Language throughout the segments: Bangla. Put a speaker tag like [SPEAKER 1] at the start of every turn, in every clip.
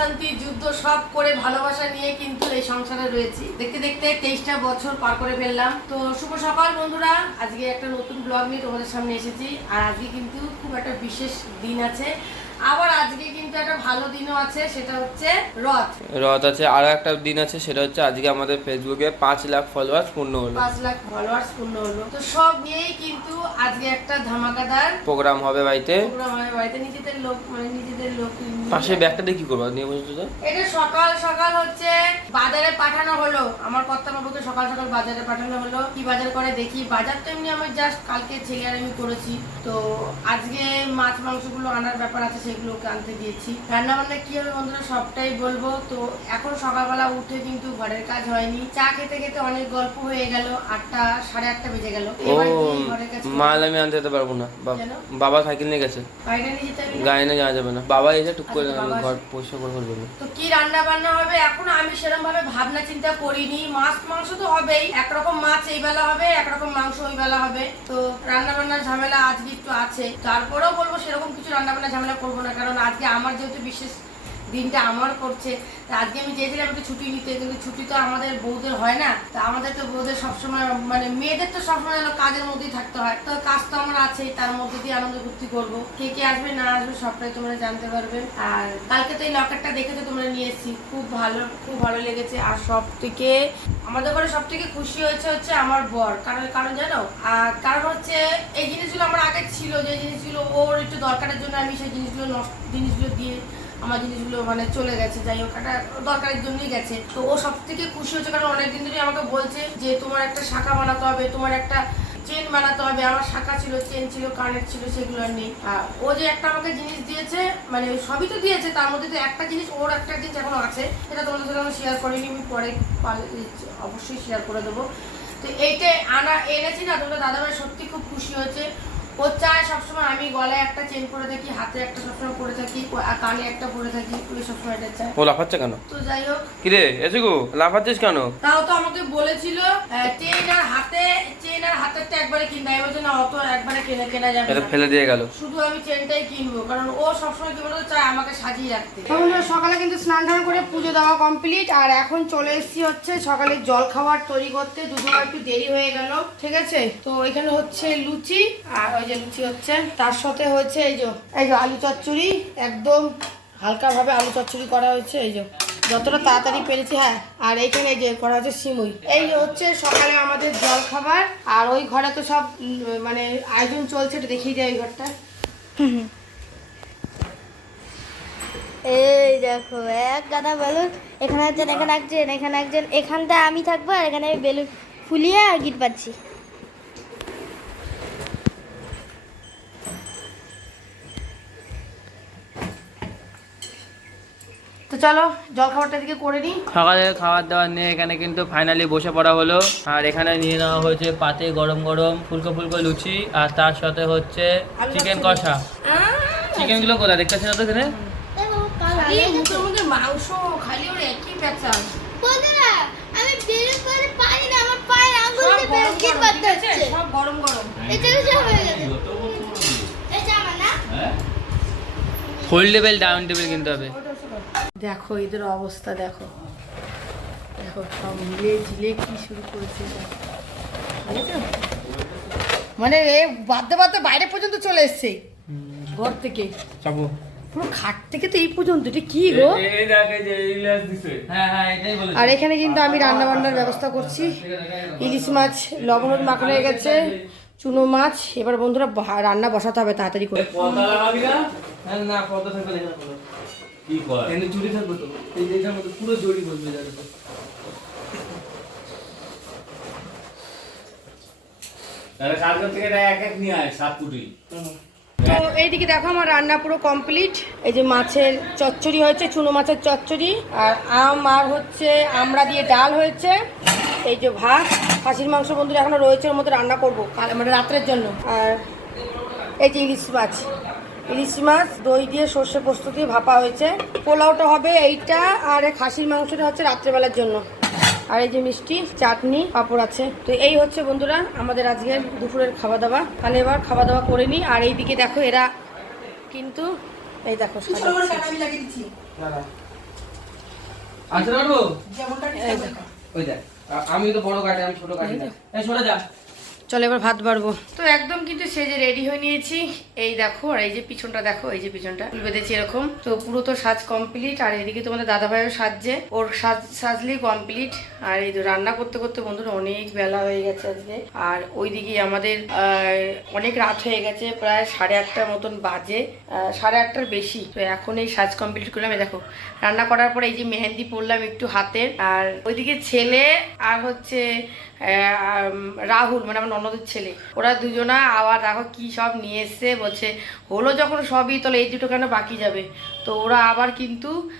[SPEAKER 1] অশান্তি, যুদ্ধ সব করে ভালোবাসা নিয়ে কিন্তু এই সংসারে রয়েছি। দেখতে দেখতে তেইশটা বছর পার করে ফেললাম। তো শুভ সকাল বন্ধুরা। আজকে একটা নতুন ব্লগ নিয়ে তোমাদের সামনে এসেছি। আর আজকে কিন্তু খুব একটা বিশেষ দিন আছে। আবার আজকে একটা ভালো দিনও আছে সেটা হচ্ছে রথ।
[SPEAKER 2] রথ আছে আরও একটা দিন আছে সেটা হচ্ছে আজকে আমাদের ফেসবুকে পাঁচ লাখ ফলোয়ার্স পূর্ণ হলো।
[SPEAKER 1] পাঁচ লাখ ফলোয়ার্স পূর্ণ হলো। তো সব নিয়েই কিন্তু আজকে একটা ধামাকাদার
[SPEAKER 2] প্রোগ্রাম হবে বাড়িতে।
[SPEAKER 1] প্রোগ্রাম আমাদের বাড়িতে। নিজেদের লোক মানে নিজেদের লোক
[SPEAKER 2] পাশে ব্যাগটা দিয়ে কি করব? নিয়ে বসে তো?
[SPEAKER 1] এটা সকাল সকাল হচ্ছে বাজারে পাঠানো হলো। আমার কর্তাবাবুকে সকাল সকাল বাজারে পাঠানো হলো। কি বাজার করে দেখি? বাজার তো এমনি আমি জাস্ট কালকে ছেলে আর আমি করেছি। তো আজকে মাছ মাংসগুলো আনার ব্যাপার আছে সেগুলোকে আনতে দিয়েছি রান্না বান্না কি হবে বন্ধুরা সবটাই বলব। তো এখন সকালবেলা উঠে কিন্তু ঘরের কাজ হয়নি। চা খেতে খেতে অনেক গল্প হয়ে গেল আটটা সাড়ে আটটা বেজে গেল।
[SPEAKER 2] মাল আমি আনতে যেতে পারব না। বাবা সাইকেল নিয়ে গেছে? গায়ে না? যাওয়া যাবে না। বাবা এসে টুক করে
[SPEAKER 1] আচ্ছা,
[SPEAKER 2] ঘর পরিষ্কার করে ফেলবে।
[SPEAKER 1] তো কি রান্না বান্না হবে? এখন আমি সেরকম ভাবে ভাবনা চিন্তা করিনি। মাছ মাংস তো হবেই। একরকম মাছ এই বেলা হবে একরকম মাংস ওই বেলা হবে। তো রান্না বান্নার ঝামেলা আজকে একটু আছে। তারপরেও বলব সেরকম কিছু রান্না বান্নার ঝামেলা করব না কারণ আজকে আমার যেহেতু বিশেষ দিনটা আমার করছে। তা আজকে আমি চেয়েছিলাম একটু ছুটি নিতে, কিন্তু ছুটি তো আমাদের বউদের হয় না। তা আমাদের তো বউদের সবসময় মানে মেয়েদের তো সবসময় যেন কাজের মধ্যেই থাকতে হয়। তো কাজ তো আমার আছেই, তার মধ্যে দিয়ে আনন্দ ফুর্তি করব। কে কে আসবে, না আসবে, সবটাই তোমরা জানতে পারবে। আর কালকে তো এই লকেটটা দেখেছ তোমরা নিয়ে এসেছি। খুব ভালো খুব ভালো লেগেছে। আর সব থেকে আমাদের ঘরে সব থেকে খুশি হয়েছে হচ্ছে আমার বর। কারণ কারণ জানো? আর কারণ হচ্ছে এই জিনিসগুলো আমার আগে ছিল। যে জিনিসগুলো ওর একটু দরকারের জন্য আমি সেই জিনিসগুলো জিনিসগুলো দিয়ে আমার জিনিসগুলো মানে চলে গেছে, যাই হোক, একটা দরকারের জন্যই গেছে। তো ও সব থেকে খুশি হচ্ছে কারণ অনেকদিন ধরে আমাকে বলছে যে, তোমার একটা শাখা বানাতে হবে, তোমার একটা চেন বানাতে হবে। আমার শাখা ছিল চেন ছিল, কানের ছিল, সেগুলো আর নেই। ও যে একটা আমাকে জিনিস দিয়েছে মানে সবই তো দিয়েছে, তার মধ্যে তো একটা জিনিস, ওর একটা জিনিস এখনও আছে। সেটা তোমাদের সাথে আমি শেয়ার করিনি, আমি পরে অবশ্যই শেয়ার করে দেবো। তো এইটা আনা এনেছি না তোমরা দাদাভাই সত্যি খুব খুশি হয়েছে। ও চায় সবসময় আমি গলায় একটা চেন পরে থাকি হাতে একটা সবসময় পরে থাকি কানে একটা পরে থাকি ওই সবসময় এটা চায়।
[SPEAKER 2] ও লাফাচ্ছে কেন?
[SPEAKER 1] তো যাই হোক।
[SPEAKER 2] কিরে এসে গো লাফাচ্ছিস কেন?
[SPEAKER 1] তাও তো আমাকে বলেছিল চেন আর হাতে চেন আর হাতেরটা একবারে কিনতে আমি বলছি না অত একবারে কেনা কেনা যাবে
[SPEAKER 2] এটা ফেলে দিয়ে গেল।
[SPEAKER 1] শুধু আমি চেনটাই কিনবো কারণ ও সবসময় কি বলতো চায় আমাকে সাজিয়ে রাখতে। সকালে কিন্তু স্নান টান করে পুজো দেওয়া কমপ্লিট আর এখন চলে এসেছি হচ্ছে সকালে জল খাবার তৈরি করতে। দুধ একটু দেরি হয়ে গেল ঠিক আছে? তো এখানে হচ্ছে লুচি আর ওই যে লুচি হচ্ছে, তার সাথে হচ্ছে এই যে এই যে আলু চচ্চড়ি, একদম হালকাভাবে আলু চচ্চড়ি করা হয়েছে, এই যে। যতটা তাড়াতাড়ি পেরেছি হ্যাঁ আর এইখানে যে করা হচ্ছে সিমুই। এই হচ্ছে সকালে আমাদের জল খাবার আর ওই ঘরে তো সব মানে আয়োজন চলছে, একটু দেখিয়ে যায় ওই ঘরটা।
[SPEAKER 3] এই দেখো, এক গাদা বেলুন, এখানে একজন এখানে একজন এখানে একজন এখানটা আমি থাকব, আর এখানে বেলুন ফুলিয়ে আর গিট পাচ্ছি
[SPEAKER 1] তো চলো জল খাবারটা দিকে করে নিই
[SPEAKER 2] সকালে খাবার দাবার নিয়ে এখানে কিন্তু ফাইনালি বসে পড়া হলো আর এখানে নিয়ে নেওয়া হয়েছে পাতে গরম গরম ফুলকো ফুলকো লুচি আর তার সাথে হচ্ছে চিকেন কষা চিকেনগুলো কোথায় দেখতেছি না তো এখানে
[SPEAKER 1] মাংস খালি ওর একই পেঁচা
[SPEAKER 3] আমি বেলুন করে পারি না আমার পায়ের আঙ্গুল দিয়ে
[SPEAKER 1] গরম
[SPEAKER 3] গিট
[SPEAKER 1] গরম,
[SPEAKER 3] পাততে
[SPEAKER 1] ঠিক আছে?
[SPEAKER 3] হচ্ছে
[SPEAKER 1] সব গরম গরম
[SPEAKER 3] এটা তো হয়ে গেছে এটা আমার না
[SPEAKER 2] ফুল টেবিল ডাউন টেবিল কিনতে হবে
[SPEAKER 1] দেখো এদের অবস্থা দেখো। দেখো সব মিলে ঝিলে কি শুরু করেছে দেখো। মানে এ বাদতে বাদতে বাইরে পর্যন্ত চলে এসছে। ঘর থেকে।
[SPEAKER 2] চাপো।
[SPEAKER 1] পুরো খাট থেকে তো এই পর্যন্ত এটা কি গো?
[SPEAKER 2] এই দেখে যে ইলিশ দিছে। হ্যাঁ হ্যাঁ এটাই বলেছি।
[SPEAKER 1] আর এখানে কিন্তু আমি রান্না বান্নার ব্যবস্থা করছি। ইলিশ মাছ লবণ হলুদ মাখানো হয়ে গেছে। চুনো মাছ। এবার বন্ধুরা ভা- রান্না বসাতে হবে তাড়াতাড়ি করে।
[SPEAKER 4] না কি কর
[SPEAKER 2] জড়ি থাকবে তো। এই এটার মধ্যে পুরো জড়ি বসবে যাবে তো।
[SPEAKER 4] তাহলে কালকে থেকে এক এক নিয়ে আয় সাত ফুটি
[SPEAKER 1] তো এইদিকে দেখো আমার রান্না পুরো কমপ্লিট এই যে মাছের চচ্চড়ি হয়েছে চুনো মাছের চচ্চড়ি আর আম আর হচ্ছে আমড়া দিয়ে ডাল হয়েছে। এই যে ভাত খাসির মাংস বন্ধুরা এখনও রয়েছে ওর মধ্যে রান্না করব কাল মানে রাত্রের জন্য। আর এই যে ইলিশ মাছ। ইলিশ মাছ দই দিয়ে সর্ষে পোস্ত দিয়ে ভাপা হয়েছে। পোলাওটা হবে এইটা আর খাসির মাংসটা হচ্ছে রাত্রেবেলার জন্য। আর এই যে মিষ্টি চাটনি পাঁপড় আছে। তো এই হচ্ছে বন্ধুরা আমাদের আজকের দুপুরের খাওয়া দাওয়া তাহলে এবার খাওয়া দাওয়া করে নিই। আর এইদিকে দেখো এরা কিন্তু এই দেখো সাজাচ্ছে।
[SPEAKER 2] আচ্ছা আমি তো বড় গাড়ি আমি ছোট গাড়ি না। এই সরে যা।
[SPEAKER 1] চলো এবার ভাত বাড়বো। তো একদম কিন্তু সেজে রেডি হয়ে নিয়েছি। এই দেখো, আর এই যে পিছনটা দেখো, এই যে পিছনটা। ফুল বেঁধেছি এরকম। তো পুরো তো সাজ কমপ্লিট আর এদিকে তোমাদের দাদা ভাইও সাজছে। ওর সাজ, সাজলেই কমপ্লিট আর এই যে রান্না করতে করতে বন্ধুরা অনেক বেলা হয়ে গেছে আজকে। আর ওইদিকে আমাদের অনেক রাত হয়ে গেছে, প্রায় সাড়ে আটটার মতন বাজে। সাড়ে আটটার বেশি। তো এখন এই সাজ কমপ্লিট করলাম। দেখো, রান্না করার পরে এই যে মেহেন্দি পরলাম একটু হাতের আর ওইদিকে ছেলে, আর হচ্ছে রাহুল মানে আমার ননদের ছেলে। ওরা দুজনা আবার দেখো কি সব নিয়ে এসছে, বলছে, হলো যখন সবই, তাহলে এই দুটো কেন বাকি যাবে? তো ওরা আবার কিন্তু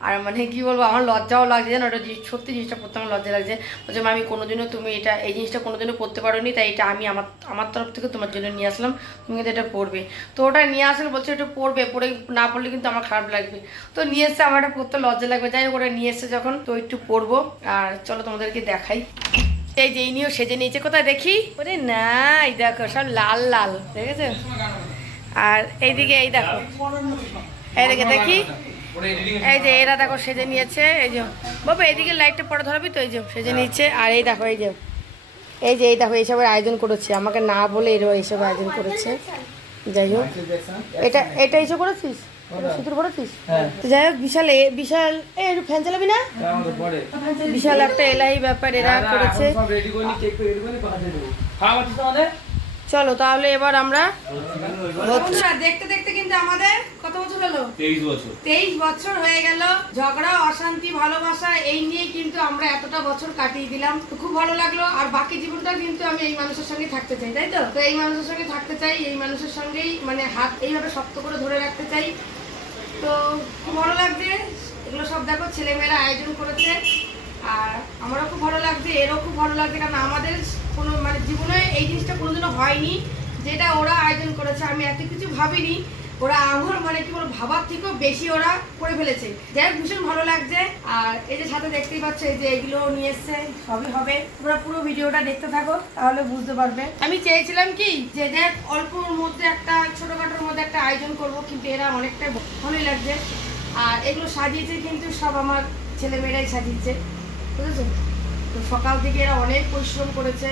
[SPEAKER 1] আর মানে কি বলব, আমার লজ্জাও লাগছে জানো, ওটা জিনিস- সত্যি জিনিসটা পড়তে আমার লজ্জা লাগছে। বলছে আমি কোনোদিনও তুমি এটা এই জিনিসটা কোনোদিনও পড়তে পারোনি, তাই এটা আমি আমার আমার তরফ থেকে তোমার জন্য নিয়ে আসলাম। তুমি কিন্তু এটা পড়বে। তো ওটা নিয়ে আসলে বলছে, এটা পড়বে, পড়ে না পড়লে কিন্তু আমার খারাপ লাগবে। তো নিয়ে এসছে আমার এটা পড়তে লজ্জা লাগবে। যাই ওটা নিয়ে এসছে যখন, তো একটু পড়ব। আর চলো তোমাদেরকে দেখাই। এই যে ইনিও সেজে নিয়েছে, কোথায় দেখি? ওরে না এই দেখো, সব লাল লাল, দেখেছ? আর এইদিকে, এই দেখো। এইদিকে দেখি। এই যে এরা দেখো সেজে নিয়েছে। এই যে বাবা এইদিকে লাইটটা পরে ধরাবি তো এই যে সেজে নিচ্ছে। আর এই দেখো এই যে এই যে এই দেখো এইসবের আয়োজন করেছে। আমাকে না বলে এরা এইসব আয়োজন করেছে। যাই হোক। এটা এটা এইসব করেছিস? সুতোর করেছিস
[SPEAKER 2] হ্যাঁ।
[SPEAKER 1] তো যাই হোক বিশাল বিশাল এ একটু ফ্যান চালাবি না? বিশাল একটা এলাহি ব্যাপার এরা করেছে। চলো তাহলে এবার আমরা দেখতে দেখতে কিন্তু আমাদের কত বছর হলো?
[SPEAKER 4] তেইশ বছর।
[SPEAKER 1] তেইশ বছর হয়ে গেল। ঝগড়া অশান্তি ভালোবাসা এই নিয়ে কিন্তু আমরা এতটা বছর কাটিয়ে দিলাম। তো খুব ভালো লাগল। আর বাকি জীবনটা কিন্তু আমি এই মানুষের সঙ্গে থাকতে চাই তাই তো? তো এই মানুষের সঙ্গে থাকতে চাই এই মানুষের সঙ্গেই মানে হাত এইভাবে শক্ত করে ধরে রাখতে চাই। তো খুব ভালো লাগছে। এগুলো সব দেখো ছেলেমেয়েরা আয়োজন করেছে। আর আমারও খুব ভালো লাগছে এরও খুব ভালো লাগছে কারণ আমাদের কোনো মানে জীবনে এই জিনিসটা কোনোদিনও হয়নি। যেটা ওরা আয়োজন করেছে, আমি এত কিছু ভাবিনি। ওরা আমার মানে কি বলব, ভাবার থেকেও বেশি ওরা করে ফেলেছে। যাই হোক, ভীষণ ভালো লাগছে। আর এই যে সাথে দেখতেই পাচ্ছ যে এগুলো নিয়ে এসছে, সবই হবে। তোমরা পুরো ভিডিওটা দেখতে থাকো, তাহলে বুঝতে পারবে। আমি চেয়েছিলাম কি, যে দেখ অল্পর মধ্যে একটা, ছোটোখাটোর মধ্যে একটা আয়োজন করব, কিন্তু এরা অনেকটা ভালোই লাগছে। আর এগুলো সাজিয়েছে কিন্তু সব আমার ছেলেমেয়েরাই সাজিয়েছে, বুঝেছ? তো সকাল থেকে এরা অনেক পরিশ্রম করেছে।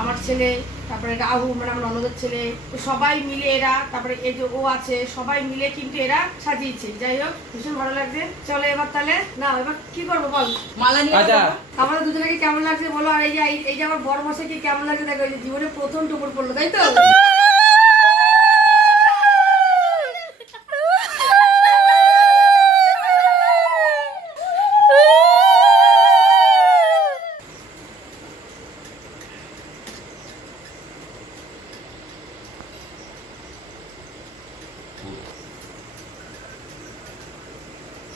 [SPEAKER 1] আমার ছেলে তারপরে রাহু মানে আমার ননদের ছেলে সবাই মিলে এরা তারপরে এই যে ও আছে সবাই মিলে কিন্তু এরা সাজিয়েছে। যাই হোক ভীষণ ভালো লাগছে। চলো এবার তাহলে না এবার কি করব বল? মালা নিয়ে
[SPEAKER 2] আমার
[SPEAKER 1] যাব। আমাদের দুজনকে কেমন লাগছে বলো? আর এই যে এই- এই যে আমার বড় মশাইকে কেমন লাগছে দেখো এই যে জীবনে প্রথম টুকুর পড়ল তাই তো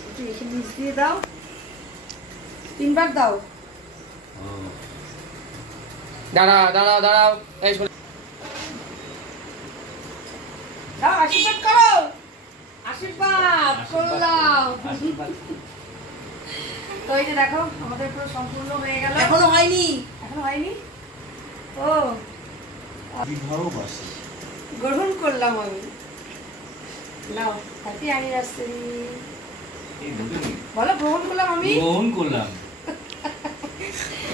[SPEAKER 1] একটু এখানে নিচ দিয়ে দাও তিনবার দাও।
[SPEAKER 2] দাঁড়া দাঁড়া দাঁড়াও এই শোনো।
[SPEAKER 1] দাও আশীর্বাদ করো। আশীর্বাদ করলাম। তো এই যে দেখো আমাদের পুরো সম্পূর্ণ হয়ে গেল।
[SPEAKER 5] এখনও হয়নি।
[SPEAKER 1] এখনও হয়নি? ও। গ্রহণ করলাম আমি। নাও হ্যাপি অ্যানিভার্সারি। বলো গ্রহণ করলাম আমি?
[SPEAKER 4] গ্রহণ করলাম।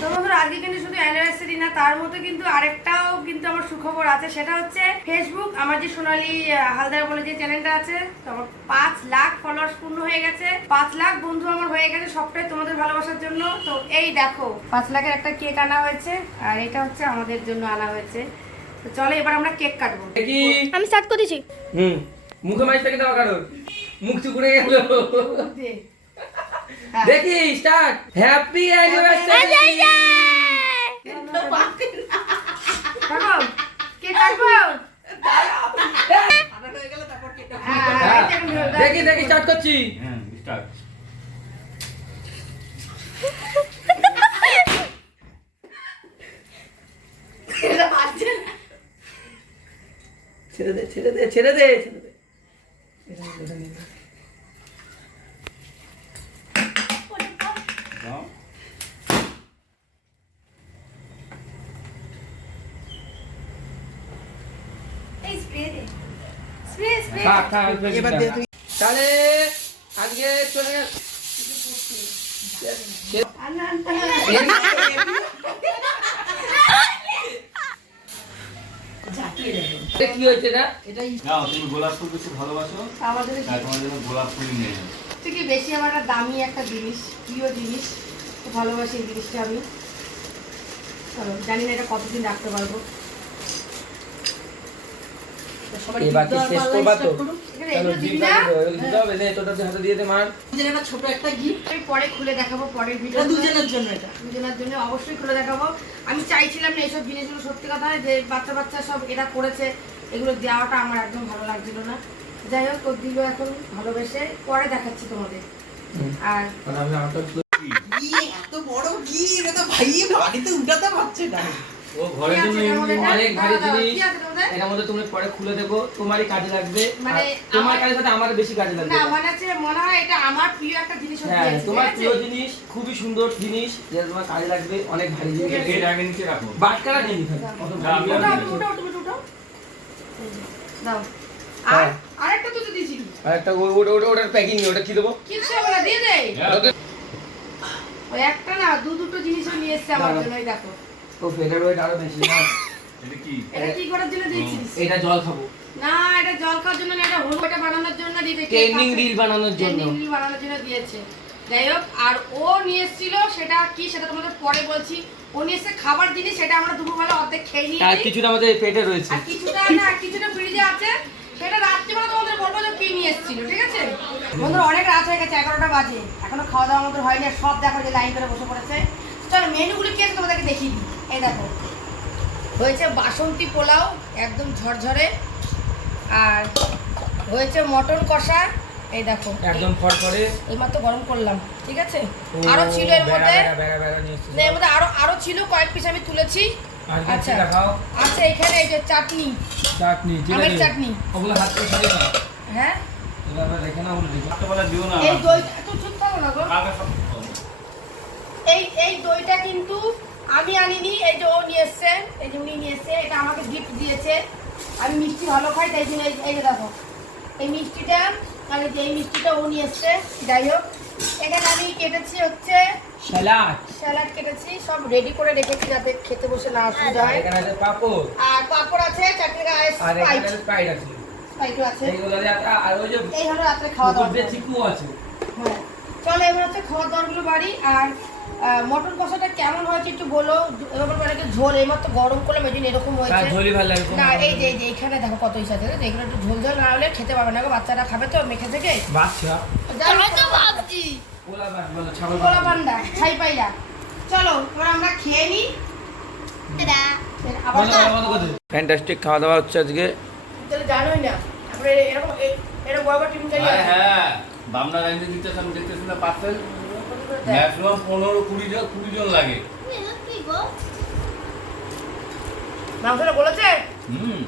[SPEAKER 1] তো বন্ধুরা আজকে কিন্তু শুধু অ্যানিভার্সারি না তার মধ্যে কিন্তু আরেকটাও কিন্তু আমার সুখবর আছে। সেটা হচ্ছে ফেসবুক আমার যে সোনালি হালদার বলে যে চ্যানেলটা আছে তো আমার পাঁচ লাখ ফলোয়ার্স পূর্ণ হয়ে গেছে। পাঁচ লাখ বন্ধু আমার হয়ে গেছে সবটাই তোমাদের ভালোবাসার জন্য। তো এই দেখো পাঁচ লাখের একটা কেক আনা হয়েছে আর এটা হচ্ছে আমাদের জন্য আনা হয়েছে। তো চলো এবার আমরা কেক কাটবো।
[SPEAKER 3] আমি স্টার্ট করেছি।
[SPEAKER 2] হুম মুখে মাইজ থেকে কারোর মুখ চুকুড়ে গেল। দেখি স্টার্ট হ্যাপি অ্যানিভার্সারি
[SPEAKER 1] হ্যাঁ,
[SPEAKER 2] দেখি দেখি স্টার্ট করছি।
[SPEAKER 4] হ্যাঁ স্টার্ট।
[SPEAKER 2] ছেড়ে দে ছেড়ে দে ছেড়ে দে ছেড়ে দে
[SPEAKER 4] দাও
[SPEAKER 1] এই স্প্রে দে স্প্রে স্প্রে
[SPEAKER 2] থাক থাক
[SPEAKER 5] এবার দে তুই
[SPEAKER 2] তাহলে আজকে চলে গেল। এটা কি হয়েছে এটা
[SPEAKER 4] তুমি গোলাপ ফুল বেশি ভালোবাসো
[SPEAKER 1] আমাদের
[SPEAKER 4] তোমার জন্য গোলাপ ফুল নিয়ে যাও
[SPEAKER 1] থেকে বেশি আমার একটা দামি একটা জিনিস প্রিয় জিনিস? ভালোবাসি এই জিনিসটা আমি। চলো জানি না এটা কতদিন রাখতে পারব।
[SPEAKER 2] এবার কি শেষ করবা তো?
[SPEAKER 1] start করুন। এখানে
[SPEAKER 2] চলো
[SPEAKER 1] এগুলো দিবি
[SPEAKER 2] দিতে
[SPEAKER 1] না?
[SPEAKER 2] হবে, এগুলো দিতে হবে, নে, তোটা হাতে দিয়ে দে মার।
[SPEAKER 5] নিজের একটা ছোট একটা গিফট
[SPEAKER 1] আমি পরে খুলে দেখাবো পরের ভিডিও
[SPEAKER 5] এটা দুজনের জন্য এটা
[SPEAKER 1] দুজনের জন্য অবশ্যই খুলে দেখাবো আমি চাইছিলাম না এইসব জিনিসগুলো সত্যি কথা যে বাচ্চা বাচ্চা সব এটা করেছে এগুলো দেওয়াটা আমার একদম ভালো লাগছিল না যাই হোক ওর দিল এখন ভালোবেসে পরে দেখাচ্ছি তোমাদের আর
[SPEAKER 2] আমি
[SPEAKER 5] কি এত বড় গিফট এটা ভাইয়ে বাড়িতে উঠাতে পারছে না
[SPEAKER 4] ও ঘরের জন্য
[SPEAKER 2] অনেক ভারী জিনিস। মধ্যে? তুমি পরে খুলে দেখো তোমারই কাজে লাগবে।
[SPEAKER 1] মানে
[SPEAKER 2] তোমার কাজের সাথে আমার বেশি কাজে লাগবে।
[SPEAKER 1] না মানে হচ্ছে মনে হয় এটা আমার প্রিয় একটা জিনিস
[SPEAKER 2] হ্যাঁ তোমার প্রিয় জিনিস খুবই সুন্দর জিনিস যেটা তোমার কাজে লাগবে অনেক ভারী জিনিস।
[SPEAKER 1] ঠিক
[SPEAKER 4] আগে নিচে রাখো।
[SPEAKER 2] বাটকারা জিনিস থাকে অত
[SPEAKER 4] না,
[SPEAKER 2] ভারী
[SPEAKER 4] আমি
[SPEAKER 2] জিনিস
[SPEAKER 1] ওটাও,
[SPEAKER 2] নেই।
[SPEAKER 1] তুমি ওটাও, তুমি ওটাও। এই যে, দাও। আর। আরেকটা তো তো দিয়েছি
[SPEAKER 2] আর একটা ওটা ওটা ওটার প্যাকিং ওটা কি দেবো?
[SPEAKER 1] কিচ্ছু না দিয়ে দে।
[SPEAKER 4] হ্যাঁ,
[SPEAKER 1] ওই একটা না দু দুটো জিনিসও নিয়ে এসছে আমার জন্য দেখো।
[SPEAKER 2] তো ফেটার ওয়েট আরও বেশি না?
[SPEAKER 4] এটা কি?
[SPEAKER 1] এটা কি করার জন্য দিয়েছিস?
[SPEAKER 2] এটা জল খাব।
[SPEAKER 1] না এটা জল খাওয়ার জন্য না এটা হলুদটা বানানোর জন্য দিয়েছে
[SPEAKER 2] ট্রেন্ডিং রিল বানানোর জন্য।
[SPEAKER 1] ট্রেন্ডিং রিল বানানোর জন্য দিয়েছে। যাই হোক আর ও নিয়ে এসেছিল সেটা কি সেটা তোমাদের পরে বলছি। ও নিয়ে এসেছে খাবার জিনিস সেটা আমরা দুপুরবেলা অর্ধেক খেয়ে নিয়েছি।
[SPEAKER 2] আর কিছুটা আমাদের পেটে রয়েছে।
[SPEAKER 1] আর কিছুটা না কিছুটা ফ্রিজে আছে। সেটা রাত্রিবেলা তোমাদের বলব যে কি নিয়ে এসেছিল ঠিক আছে? বন্ধুরা অনেক রাত হয়ে গেছে এগারোটা বাজে। এখনও খাওয়া দাওয়া আমাদের হয়নি সব দেখো যে লাইন করে বসে পড়েছে। আছে তোমাদেরকে দেখিয়ে দিই। এই দেখো। হয়েছে বাসন্তী পোলাও একদম ঝরঝরে। আর হয়েছে মটন কষা। এই দেখো।
[SPEAKER 2] একদম ফটফরে
[SPEAKER 1] এইমাত্র গরম করলাম ঠিক আছে? আরও ছিল এর মধ্যে। না, এর মধ্যে আরও আরও ছিল কয়েক পিস আমি তুলেছি। আচ্ছা।
[SPEAKER 2] দেখাও?
[SPEAKER 1] আচ্ছা এখানে এই যে চাটনি।
[SPEAKER 2] চাটনি
[SPEAKER 1] আমের চাটনি।
[SPEAKER 2] ওগুলো হাত করে সরিয়ে দাও।
[SPEAKER 1] হ্যাঁ?
[SPEAKER 2] এগুলো আবার রেখে না ওগুলো রেখে
[SPEAKER 4] রাত্রেবেলা দিও না।
[SPEAKER 1] এই দইটা একটু চুপ থাকো না গো এই এই দইটা কিন্তু আমি আনিনি এই যে ও নিয়ে এসছে এই যে উনি নিয়ে এসছে এটা আমাকে গিফট দিয়েছে। আমি মিষ্টি ভালো খাই তাই জন্য এই- যে দেখো এই মিষ্টিটা এই যে এই মিষ্টিটা ও নিয়ে এসছে যাই হোক। এখানে আমি কেটেছি হচ্ছে
[SPEAKER 2] স্যালাড।
[SPEAKER 1] স্যালাড কেটেছি সব রেডি করে রেখেছি যাতে খেতে বসে না অসুবিধা হয়।
[SPEAKER 2] এখানে আছে পাপড়।
[SPEAKER 1] আর পাঁপড় আছে চাটনি আইস
[SPEAKER 2] আর এখানে আছে স্প্রাইট আছে।
[SPEAKER 1] স্পাইটও আছে।
[SPEAKER 2] এইগুলো আর ওই যে
[SPEAKER 1] এই হলো রাত্রে খাওয়া দাওয়া
[SPEAKER 2] চিকু আছে।
[SPEAKER 1] হ্যাঁ। চলো এবার হচ্ছে খাওয়া দাওয়াগুলো বাড়ি আর মটন কষাটা কেমন হয়েছে একটু বলো? একটু ঝোল এইমাত্র গরম করলাম এই জন্য এরকম হয়েছে।
[SPEAKER 2] ঝোলই ভালো লাগে
[SPEAKER 1] না এই যে এই যে এখানে দেখো কত ইচ্ছা আছে এগুলো একটু ঝোল ঝোল না হলে খেতে পারবে না। গো বাচ্চারা খাবে তো মেখে থেকে।
[SPEAKER 2] বাচ্চা
[SPEAKER 1] পান্ডা ছাই চলো এবার আমরা খেয়ে নিই
[SPEAKER 2] ফ্যান্টাস্টিক খাওয়া দাওয়া হচ্ছে আজকে।
[SPEAKER 1] তাহলে জানোই না তারপরে এরকম এরকম।
[SPEAKER 4] হ্যাঁ বামনা আমি দেখতেছি না পার্সেল ম্যাক্সিমাম পনেরো কুড়ি জন কুড়ি জন লাগে।
[SPEAKER 1] মাংসটা বলেছে
[SPEAKER 4] হুম।